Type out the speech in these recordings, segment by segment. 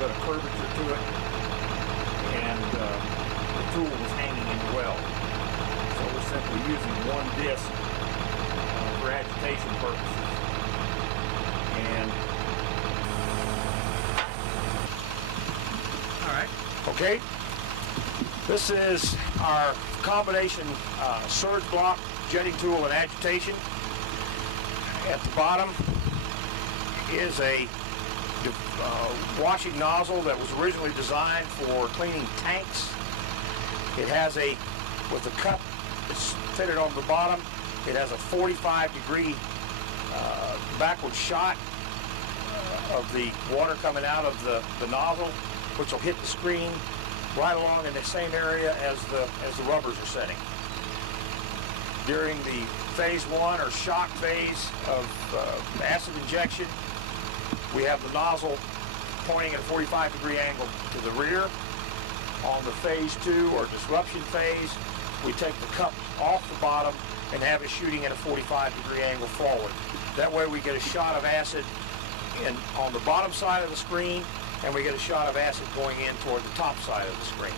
bit of curvature to it, and the tool was hanging in the well. So we're simply using one disc for agitation purposes. And all right. Okay. This is our combination surge block, jetting tool, and agitation. At the bottom is a washing nozzle that was originally designed for cleaning tanks. It has with the cup it's fitted on the bottom, it has a 45-degree backward shot of the water coming out of the nozzle, which will hit the screen right along in the same area as the rubbers are setting. During the phase 1 or shock phase of acid injection, we have the nozzle pointing at a 45-degree angle to the rear. On the phase 2 or disruption phase, we take the cup off the bottom and have it shooting at a 45-degree angle forward. That way we get a shot of acid on the bottom side of the screen, and we get a shot of acid going in toward the top side of the screen.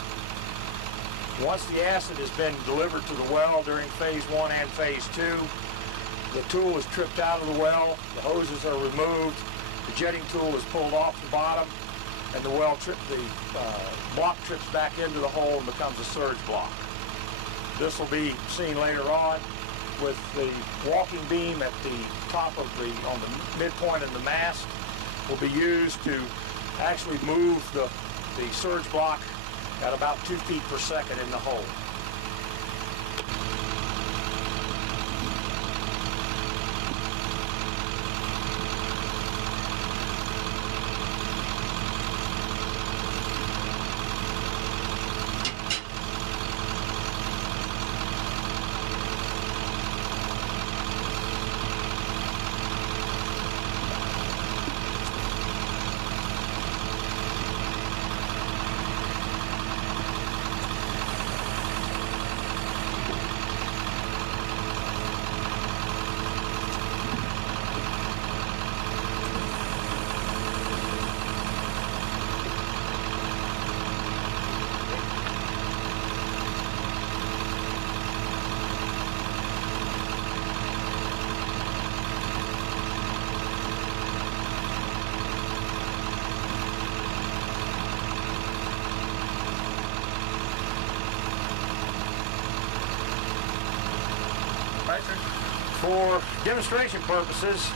Once the acid has been delivered to the well during phase 1 and phase 2, the tool is tripped out of the well, the hoses are removed, the jetting tool is pulled off the bottom, and the block trips back into the hole and becomes a surge block. This will be seen later on with the walking beam at the top of on the midpoint of the mast will be used to actually move the surge block at about 2 feet per second in the hole. For demonstration purposes,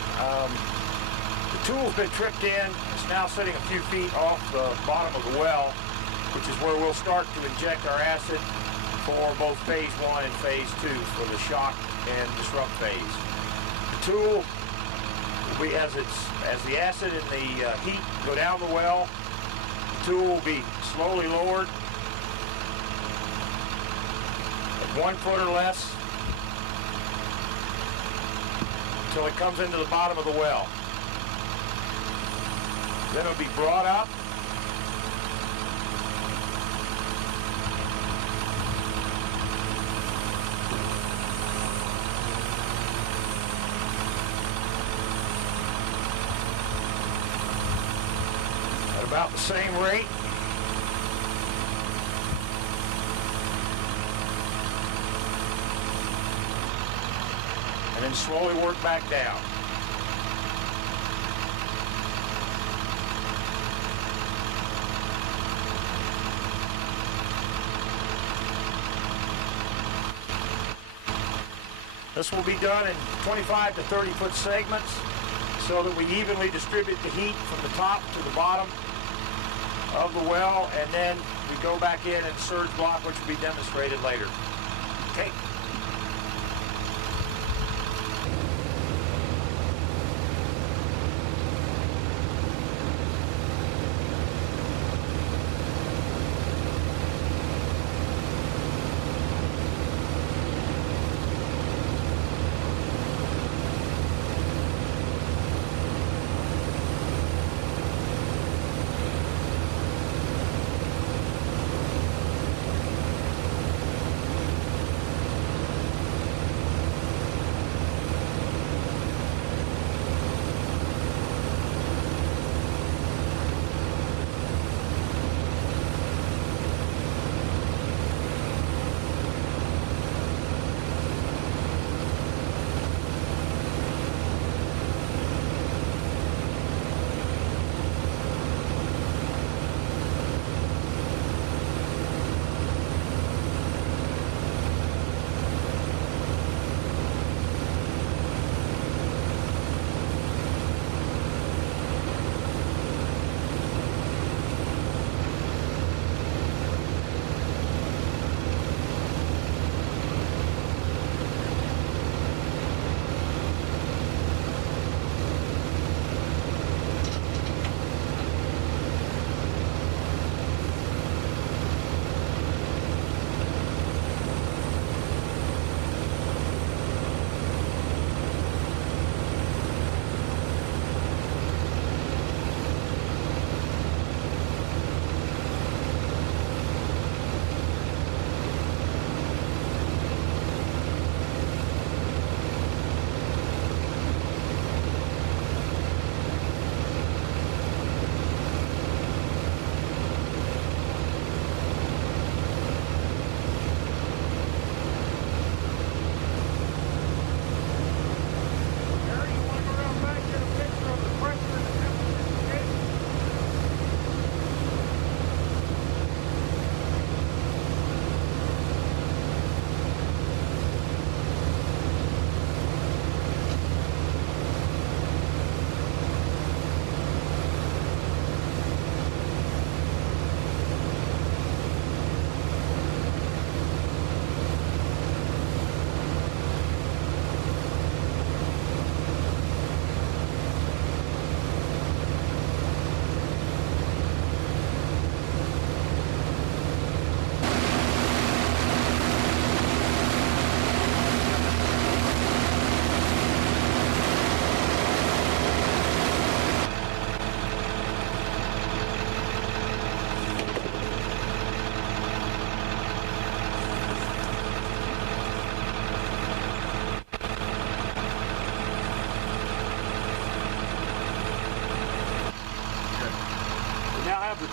the tool's been tripped in. It's now sitting a few feet off the bottom of the well, which is where we'll start to inject our acid for both phase 1 and phase 2 for the shock and disrupt phase. The tool will be, as the acid and the heat go down the well, the tool will be slowly lowered at 1 foot or less until it comes into the bottom of the well. Then it'll be brought up. At about the same rate. And then slowly work back down. This will be done in 25 to 30 foot segments so that we evenly distribute the heat from the top to the bottom of the well, and then we go back in and surge block, which will be demonstrated later. Okay.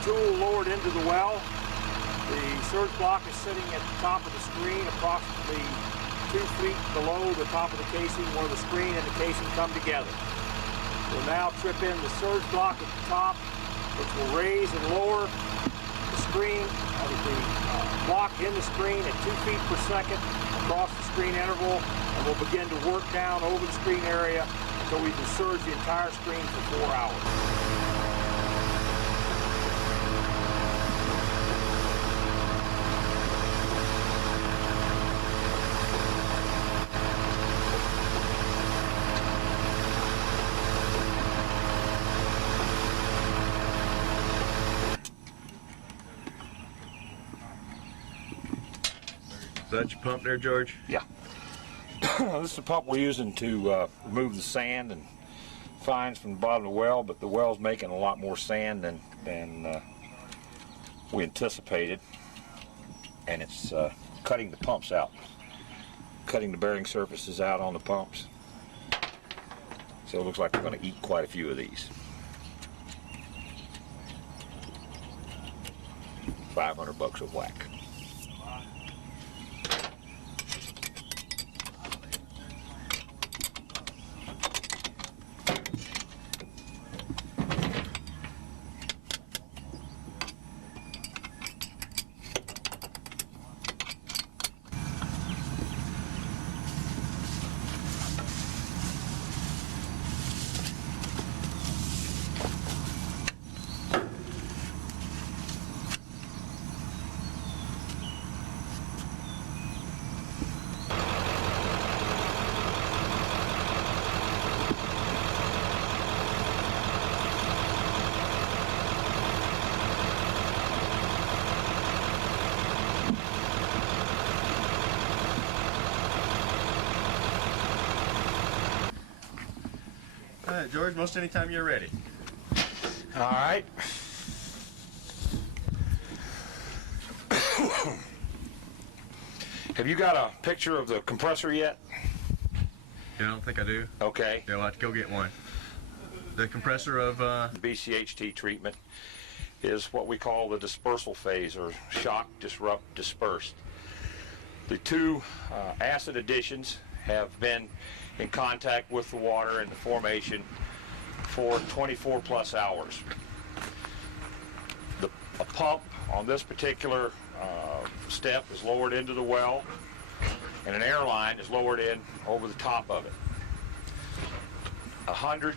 tool lowered into the well. The surge block is sitting at the top of the screen, approximately 2 feet below the top of the casing, where the screen and the casing come together. We'll now trip in the surge block at the top, which will raise and lower the screen, the block in the screen at 2 feet per second across the screen interval, and we'll begin to work down over the screen area until we can surge the entire screen for 4 hours. So that's your pump there, George? Yeah. This is the pump we're using to remove the sand and fines from the bottom of the well, but the well's making a lot more sand than we anticipated, and it's cutting the pumps out, cutting the bearing surfaces out on the pumps. So it looks like we're going to eat quite a few of these. 500 bucks a whack. All right, George, most anytime you're ready. All right. Have you got a picture of the compressor yet? Yeah, I don't think I do. Okay. Yeah, I'll have to go get one. The compressor of The BCHT treatment is what we call the dispersal phase, or shock, disrupt, disperse. The two acid additions have been in contact with the water in the formation for 24 plus hours. A pump on this particular step is lowered into the well, and an air line is lowered in over the top of it. 100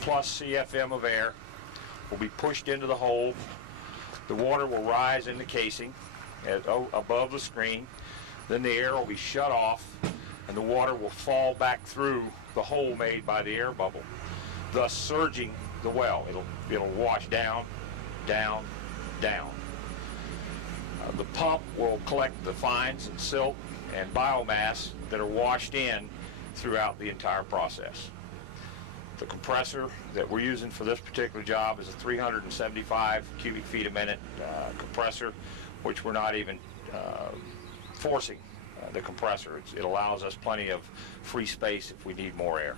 plus CFM of air will be pushed into the hole. The water will rise in the casing above the screen. Then the air will be shut off, and the water will fall back through the hole made by the air bubble, thus surging the well. It'll wash down, down, down. The pump will collect the fines and silt and biomass that are washed in throughout the entire process. The compressor that we're using for this particular job is a 375 cubic feet a minute compressor, which we're not even forcing the compressor. It allows us plenty of free space if we need more air.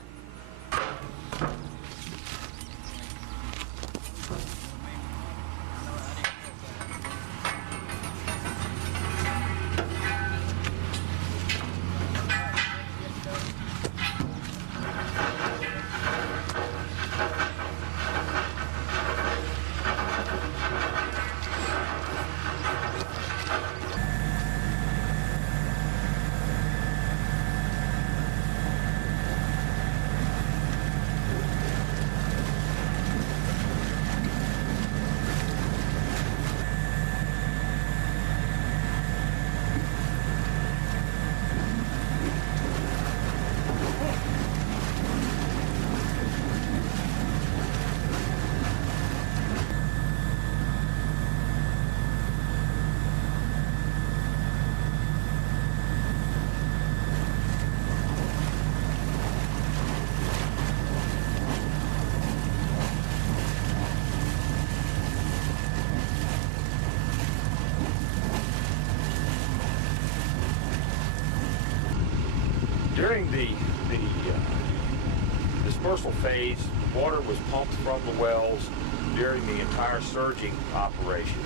dispersal phase, water was pumped from the wells during the entire surging operation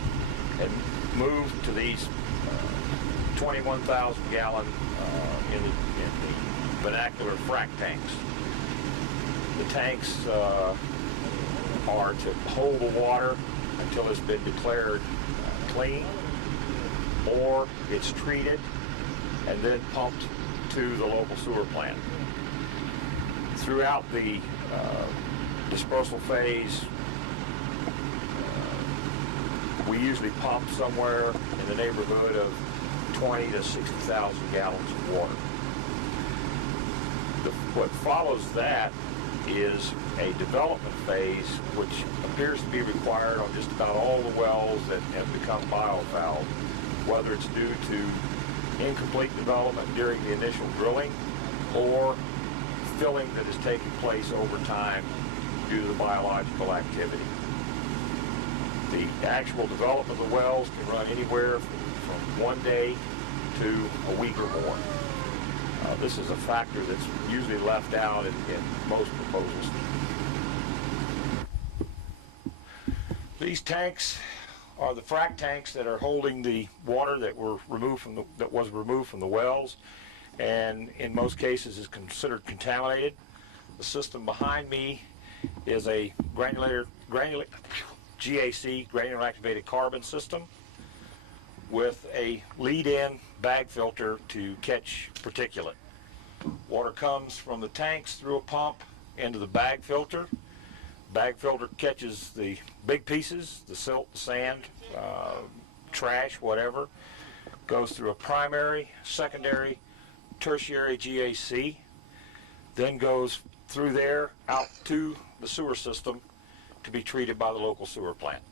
and moved to these 21,000 gallon in the vernacular frac tanks. The tanks are to hold the water until it's been declared clean, or it's treated and then pumped to the local sewer plant. Throughout the dispersal phase, we usually pump somewhere in the neighborhood of 20 to 60,000 gallons of water. What follows that is a development phase, which appears to be required on just about all the wells that have become biofoul, whether it's due to incomplete development during the initial drilling or filling that has taken place over time due to the biological activity. The actual development of the wells can run anywhere from 1 day to a week or more. This is a factor that's usually left out in most proposals. These tanks are the frac tanks that are holding the water that was removed from the wells, and in most cases is considered contaminated. The system behind me is a GAC, granular activated carbon system, with a lead-in bag filter to catch particulate. Water comes from the tanks through a pump into the bag filter. Bag filter catches the big pieces, the silt, sand, trash, whatever, goes through a primary, secondary, tertiary GAC, then goes through there out to the sewer system to be treated by the local sewer plant.